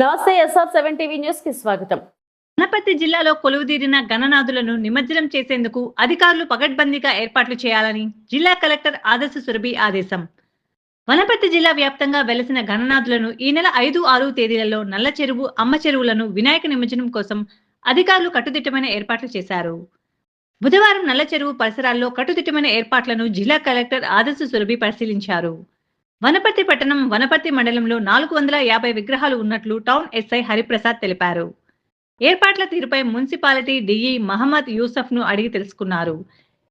నమస్తే SR seven TV న్యూస్కి స్వాగతం. వనపర్తి జిల్లాలో కొలువుదీరిన గణనాథులను నిమజ్జనం చేసేందుకు అధికారులు పగడ్బందీగా ఏర్పాట్లు చేయాలని జిల్లా కలెక్టర్ ఆదర్శ సురభి ఆదేశం. వనపర్తి జిల్లా వ్యాప్తంగా వెలసిన గణనాథులను ఈ నెల ఐదు ఆరు తేదీలలో నల్ల చెరువు అమ్మ చెరువులను వినాయక నిమజ్జనం కోసం అధికారులు కట్టుదిట్టమైన ఏర్పాట్లు చేశారు. బుధవారం నల్ల చెరువు పరిసరాల్లో కట్టుదిట్టమైన ఏర్పాట్లను జిల్లా కలెక్టర్ ఆదర్శ సురభి పరిశీలించారు. వనపర్తి పట్టణం వనపర్తి మండలంలో నాలుగు వందల యాభై విగ్రహాలు ఉన్నట్లు టౌన్ ఎస్ఐ హరిప్రసాద్ తెలిపారు. ఏర్పాట్ల తీరుపై మున్సిపాలిటీ డిఈ మహమ్మద్ యూసఫ్ను అడిగి తెలుసుకున్నారు.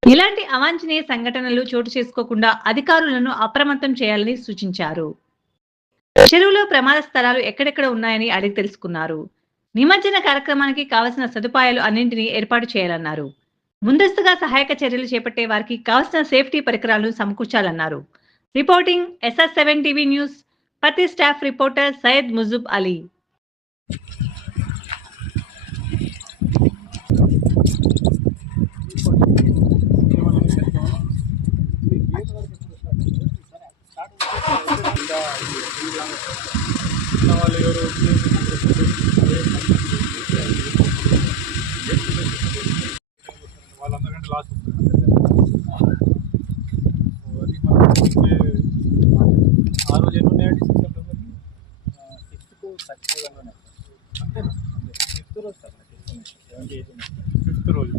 ఇలాంటి అవాంఛనీయ సంఘటనలు చోటు చేసుకోకుండా అధికారులను అప్రమత్తం చేయాలని సూచించారు. చెరువులో ప్రమాద స్థలాలు ఎక్కడెక్కడ ఉన్నాయని అడిగి తెలుసుకున్నారు. నిమజ్జన కార్యక్రమానికి కావలసిన సదుపాయాలు అన్నింటినీ ఏర్పాటు చేయాలన్నారు. ముందస్తుగా సహాయక చర్యలు చేపట్టే వారికి కావలసిన సేఫ్టీ పరికరాలను సమకూర్చాలన్నారు. reporting SR seven TV news పత్తి స్టాఫ్ రిపోర్టర్ సయ్యద్ ముజుబ్ అలీ వాళ్ళందరికంటే ఆ రోజు ఎన్ని ఉన్నాయండి సిక్స్త్ ఫిబ్రవరి సిక్స్త్కు సచివాలయంలోనే అంతేనా? ఫిఫ్త్ రోజు సార్ ఫిఫ్త్ రోజు. ఫిఫ్త్ రోజు.